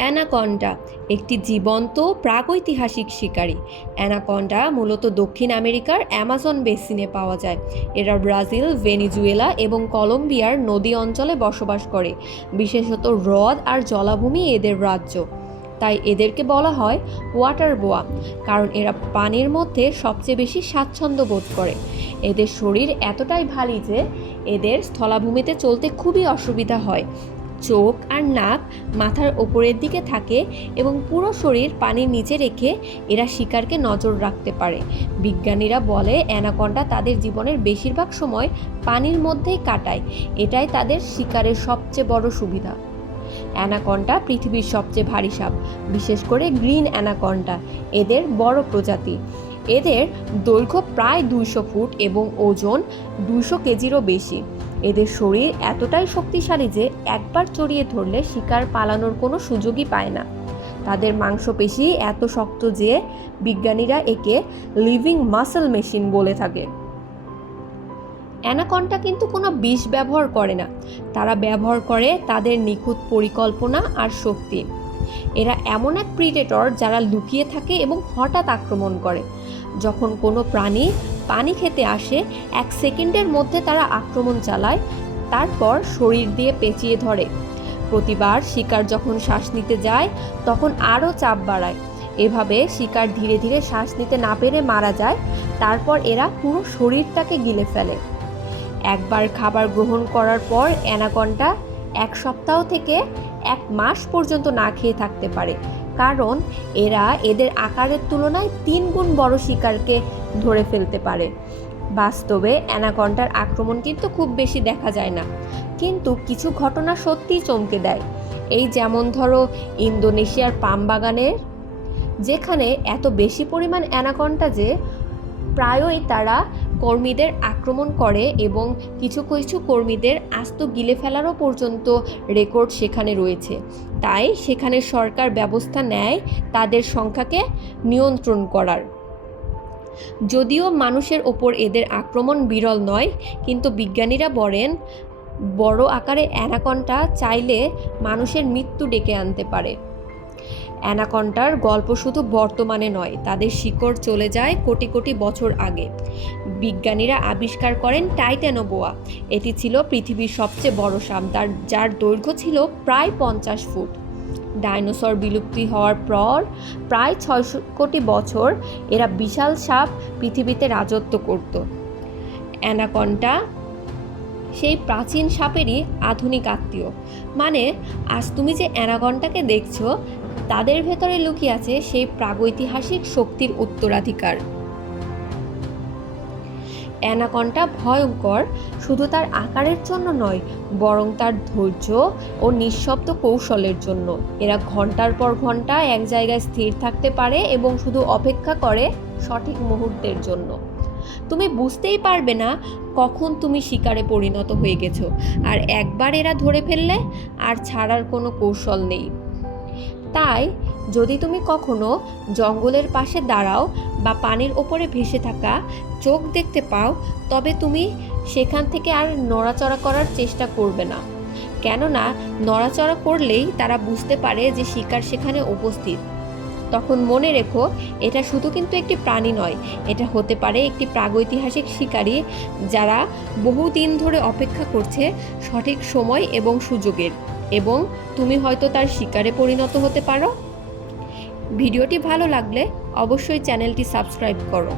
Anaconda একটি জীবন্ত প্রাগৈতিহাসিক শিকারী। অ্যানাকন্ডা মূলত দক্ষিণ আমেরিকার অ্যামাজন বেসিনে পাওয়া যায়। এরা ব্রাজিল, ভেনেজুয়েলা এবং কলম্বিয়ার নদী অঞ্চলে বসবাস করে। বিশেষত হ্রদ আর জলাভূমি এদের রাজ্য। তাই এদেরকে বলা হয় ওয়াটার বোয়া, কারণ এরা পানির মধ্যে সবচেয়ে বেশি স্বাচ্ছন্দ্য বোধ করে। এদের শরীর এতটাই ভারী যে এদের স্থলাভূমিতে চলতে খুবই অসুবিধা হয়। চোখ আর নাক মাথার ওপরের দিকে থাকে এবং পুরো শরীর পানির নিচে রেখে এরা শিকারকে নজর রাখতে পারে। বিজ্ঞানীরা বলে অ্যানাকন্ডা তাদের জীবনের বেশিরভাগ সময় পানির মধ্যেই কাটায়। এটাই তাদের শিকারের সবচেয়ে বড় সুবিধা। অ্যানাকন্ডা পৃথিবীর সবচেয়ে ভারী সাপ, বিশেষ করে গ্রিন অ্যানাকন্ডা এদের বড় প্রজাতি। এদের দৈর্ঘ্য প্রায় 200 ফুট এবং ওজন 200 কেজিরও বেশি। এদের শরীর এতটাই শক্তিশালী যে একবার চড়িয়ে ধরলে শিকার পালানোর কোনো সুযোগই পায় না। তাদের মাংসপেশি এত শক্ত যে বিজ্ঞানীরা একে লিভিং মাসল মেশিন বলে থাকে। অ্যানাকন্ডা কিন্তু কোনো বিষ ব্যবহার করে না, তারা ব্যবহার করে তাদের নিখুঁত পরিকল্পনা আর শক্তি। এরা এমন এক প্রিডেটর যারা লুকিয়ে থাকে এবং হঠাৎ আক্রমণ করে। যখন কোনো প্রাণী পানি খেতে আসে 1 সেকেন্ডের মধ্যে তারা আক্রমণ চালায়, তারপর শরীর দিয়ে পেঁচিয়ে ধরে। প্রতিবার শিকার যখন শ্বাস নিতে যায় তখন আরও চাপ বাড়ায়। এভাবে শিকার ধীরে ধীরে শ্বাস নিতে না পেরে মারা যায়। তারপর এরা পুরো শরীরটাকে গিলে ফেলে। একবার খাবার গ্রহণ করার পর অ্যানাকন্ডা 1 সপ্তাহ থেকে 1 মাস পর্যন্ত না খেয়ে থাকতে পারে, কারণ এরা এদের আকারের তুলনায় 3 গুণ বড় শিকারকে ধরে ফেলতে পারে। বাস্তবে অ্যানাকন্ডার আক্রমণ কিন্তু খুব বেশি দেখা যায় না, কিন্তু কিছু ঘটনা সত্যিই চমকে দেয়। এই যেমন ধরো ইন্দোনেশিয়ার পাম বাগানের, যেখানে এত বেশি পরিমাণ অ্যানাকন্ডা যে প্রায়ই তারা কর্মীদের আক্রমণ করে এবং কিছু কিছু কর্মীদের আস্ত গিলে ফেলারও পর্যন্ত রেকর্ড সেখানে রয়েছে। তাই সেখানে সরকার ব্যবস্থা নেয় তাদের সংখ্যাকে নিয়ন্ত্রণ করার। যদিও মানুষের ওপর এদের আক্রমণ বিরল নয়, কিন্তু বিজ্ঞানীরা বলেন বড় আকারে অ্যানাকন্ডা চাইলে মানুষের মৃত্যু ডেকে আনতে পারে। অ্যানাকন্ডার গল্প শুধু বর্তমানে নয়, তাদের শিকড় চলে যায় কোটি কোটি বছর আগে। বিজ্ঞানীরা আবিষ্কার করেন টাইটানোবোয়া। এটি ছিল পৃথিবীর সবচেয়ে বড় সাপ, যার দৈর্ঘ্য ছিল প্রায় 50 ফুট। ডাইনোসর বিলুপ্তি হওয়ার পর প্রায় 600 কোটি বছর এরা বিশাল সাপ পৃথিবীতে রাজত্ব করত। অ্যানাকন্ডা সেই প্রাচীন সাপেরই আধুনিক আত্মীয়। মানে আজ তুমি যে অ্যানাকন্ডাকে দেখছো, তাদের ভেতরে লুকিয়ে আছে সেই প্রাগৈতিহাসিক শক্তির উত্তরাধিকার। অ্যানাকন্ডা ভয়ঙ্কর শুধু তার আকারের জন্য নয়, বরং তার ধৈর্য ও নিঃশব্দ কৌশলের জন্য। এরা ঘন্টার পর ঘন্টা এক জায়গায় স্থির থাকতে পারে এবং শুধু অপেক্ষা করে সঠিক মুহূর্তের জন্য। তুমি বুঝতেই পারবে না কখন তুমি শিকারে পরিণত হয়ে গেছো, আর একবার এরা ধরে ফেললে আর ছাড়ার কোনো কৌশল নেই। তাই যদি তুমি কখনো জঙ্গলের পাশে দাঁড়াও বা পানির ওপরে ভেসে থাকা চোখ দেখতে পাও, তবে তুমি সেখান থেকে আর নড়াচড়া করার চেষ্টা করবে না, কেননা নড়াচড়া করলেই তারা বুঝতে পারে যে শিকার সেখানে উপস্থিত। তখন মনে রেখো, এটা শুধু কিন্তু একটি প্রাণী নয়, এটা হতে পারে একটি প্রাগৈতিহাসিক শিকারী যারা বহুদিন ধরে অপেক্ষা করছে সঠিক সময় এবং সুযোগের, এবং তুমি হয়তো তার শিকারে পরিণত হতে পারো। ভিডিওটি ভালো লাগলে অবশ্যই চ্যানেলটি সাবস্ক্রাইব করো।